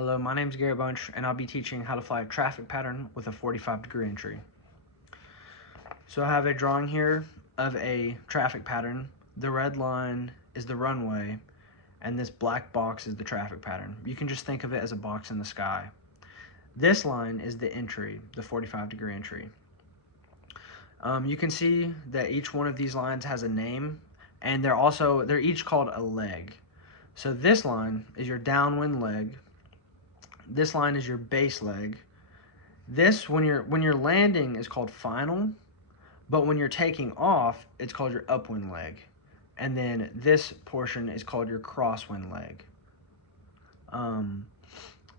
Hello, my name is Garrett Bunch, and I'll be teaching how to fly a traffic pattern with a 45-degree entry. So I have a drawing here of a traffic pattern. The red line is the runway, and this black box is the traffic pattern. You can just think of it as a box in the sky. This line is the entry, the 45-degree entry. You can see that each one of these lines has a name, and they're each called a leg. So this line is your downwind leg. This line is your base leg. This, when you're landing, is called final, but when you're taking off, it's called your upwind leg. And then this portion is called your crosswind leg.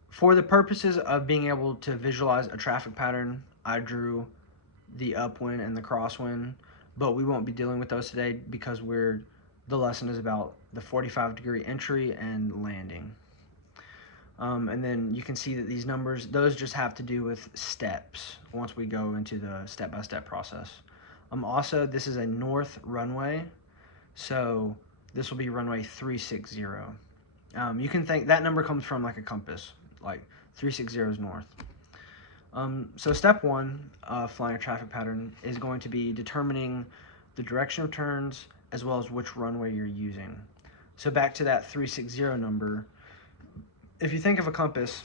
For the purposes of being able to visualize a traffic pattern, I drew the upwind and the crosswind, but we won't be dealing with those today because the lesson is about the 45-degree entry and landing. And then you can see that these numbers, those just have to do with steps once we go into the step-by-step process. Also, this is a north runway, so this will be runway 360. You can think that number comes from like a compass, like 360 is north. So step one, flying a traffic pattern, is going to be determining the direction of turns as well as which runway you're using. So back to that 360 number, if you think of a compass,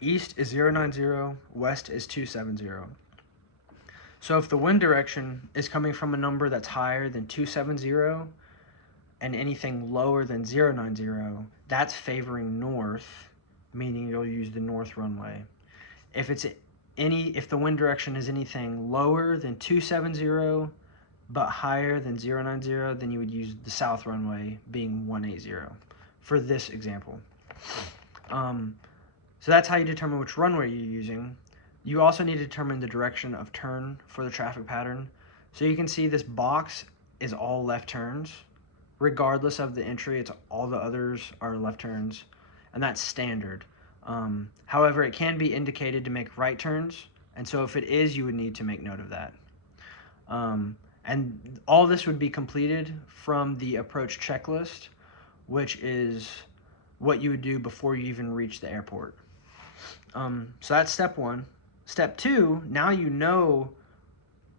east is 090, west is 270. So if the wind direction is coming from a number that's higher than 270 and anything lower than 090, that's favoring north, meaning you'll use the north runway. If the wind direction is anything lower than 270 but higher than 090, then you would use the south runway, being 180 for this example. So that's how you determine which runway you're using. You also need to determine the direction of turn for the traffic pattern. So you can see this box is all left turns. Regardless of the entry, all the others are left turns, and that's standard. However, it can be indicated to make right turns, and so if it is, you would need to make note of that. And all this would be completed from the approach checklist, which is what you would do before you even reach the airport. So that's step one. Step two, now you know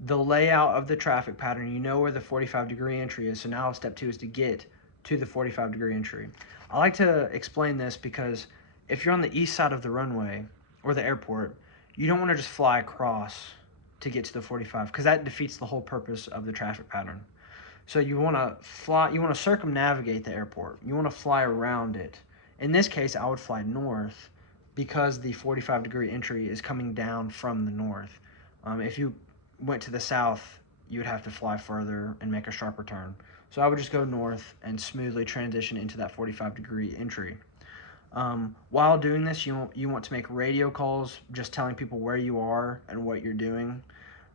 the layout of the traffic pattern. You know where the 45-degree entry is. So now step two is to get to the 45-degree entry. I like to explain this because if you're on the east side of the runway or the airport, you don't want to just fly across to get to the 45 because that defeats the whole purpose of the traffic pattern. So you want to circumnavigate the airport. You want to fly around it. In this case, I would fly north because the 45-degree entry is coming down from the north. If you went to the south, you would have to fly further and make a sharper turn. So I would just go north and smoothly transition into that 45-degree entry. While doing this, you want to make radio calls, just telling people where you are and what you're doing.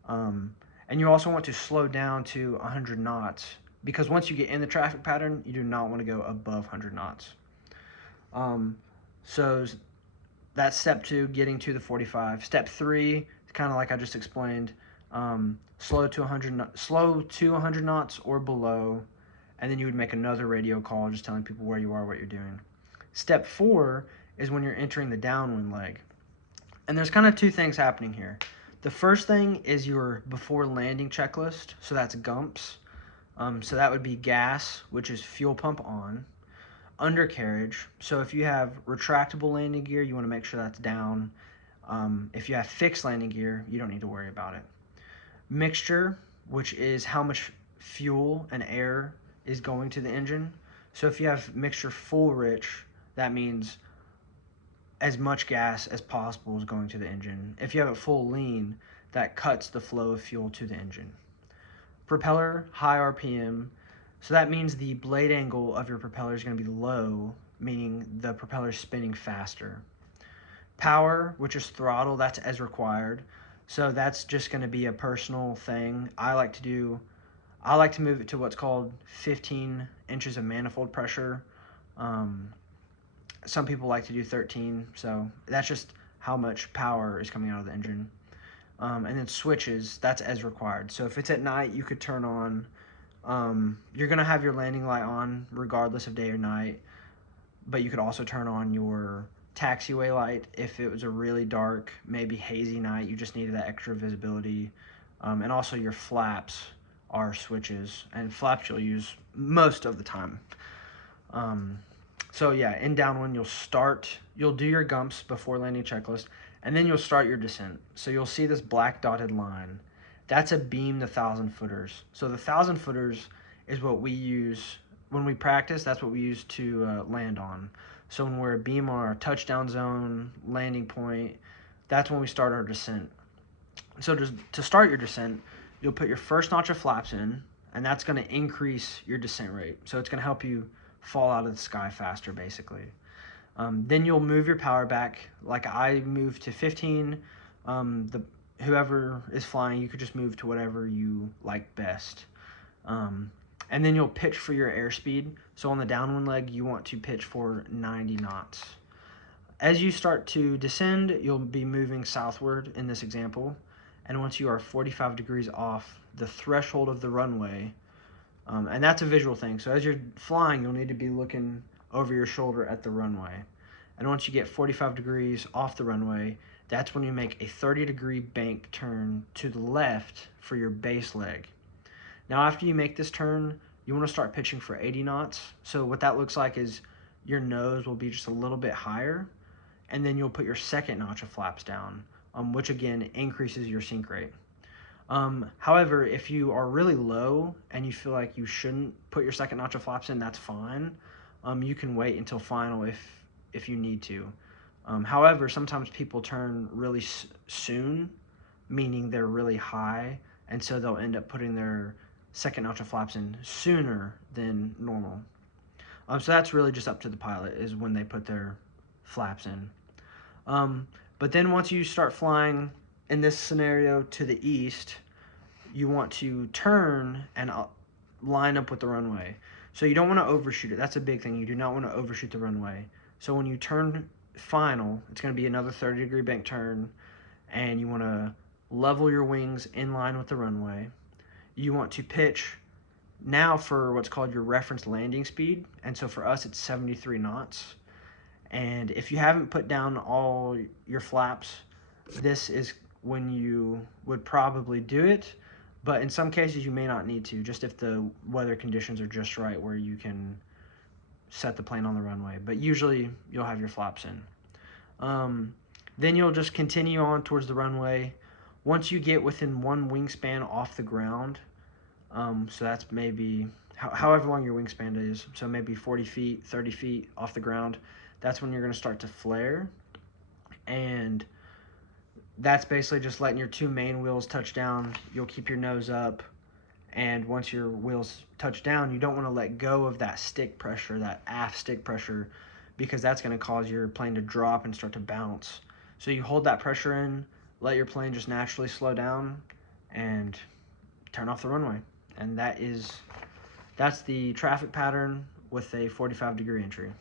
And you also want to slow down to 100 knots because once you get in the traffic pattern, you do not want to go above 100 knots. So that's step two, getting to the 45. Step three, kind of like I just explained, slow to 100 knots or below, and then you would make another radio call just telling people where you are, what you're doing. Step four is when you're entering the downwind leg. And there's kind of two things happening here. The first thing is your before landing checklist, so that's GUMPS. So that would be gas, which is fuel pump on. Undercarriage, so if you have retractable landing gear, you want to make sure that's down. If you have fixed landing gear, you don't need to worry about it. Mixture, which is how much fuel and air is going to the engine. So if you have mixture full rich, that means as much gas as possible is going to the engine. If you have it full lean, that cuts the flow of fuel to the engine. Propeller, high RPM, so that means the blade angle of your propeller is going to be low, meaning the propeller is spinning faster. Power, which is throttle, that's as required. So that's just going to be a personal thing. I like to move it to what's called 15 inches of manifold pressure. Some people like to do 13, so that's just how much power is coming out of the engine. And then switches, that's as required. So if it's at night, you could turn on, you're going to have your landing light on regardless of day or night, but you could also turn on your taxiway light if it was a really dark, maybe hazy night. You just needed that extra visibility. And also your flaps are switches, and flaps you'll use most of the time. So yeah, in downwind you'll do your gumps before landing checklist, and then you'll start your descent. So you'll see this black dotted line. That's a beam to 1,000-footers. So the 1,000-footers is what we use when we practice. That's what we use to land on. So when we're a beam on our touchdown zone, landing point, that's when we start our descent. So to start your descent, you'll put your first notch of flaps in, and that's going to increase your descent rate. So it's going to help you fall out of the sky faster, basically. Then you'll move your power back. Like I moved to 15. Whoever is flying, you could just move to whatever you like best. And then you'll pitch for your airspeed. So on the downwind leg, you want to pitch for 90 knots. As you start to descend, you'll be moving southward in this example. And once you are 45 degrees off the threshold of the runway, and that's a visual thing. So as you're flying, you'll need to be looking over your shoulder at the runway. And once you get 45 degrees off the runway, that's when you make a 30-degree bank turn to the left for your base leg. Now after you make this turn, you want to start pitching for 80 knots. So what that looks like is your nose will be just a little bit higher, and then you'll put your second notch of flaps down, which again increases your sink rate. However, if you are really low and you feel like you shouldn't put your second notch of flaps in, that's fine. You can wait until final if you need to. However, sometimes people turn really soon, meaning they're really high, and so they'll end up putting their second notch of flaps in sooner than normal. So that's really just up to the pilot is when they put their flaps in. But then once you start flying in this scenario to the east, you want to turn and line up with the runway. So you don't want to overshoot it. That's a big thing. You do not want to overshoot the runway. So when you turn final, it's going to be another 30-degree bank turn, and you want to level your wings in line with the runway. You want to pitch now for what's called your reference landing speed, and so for us it's 73 knots. And if you haven't put down all your flaps, this is when you would probably do it, but in some cases you may not need to, just if the weather conditions are just right where you can set the plane on the runway. But usually you'll have your flaps in. Then you'll just continue on towards the runway. Once you get within one wingspan off the ground, so that's maybe however long your wingspan is, so maybe 40 feet, 30 feet off the ground, that's when you're going to start to flare. And that's basically just letting your two main wheels touch down. You'll keep your nose up, and once your wheels touch down, you don't want to let go of that stick pressure, that aft stick pressure, because that's going to cause your plane to drop and start to bounce. So you hold that pressure in, let your plane just naturally slow down, and turn off the runway. And that's the traffic pattern with a 45-degree entry.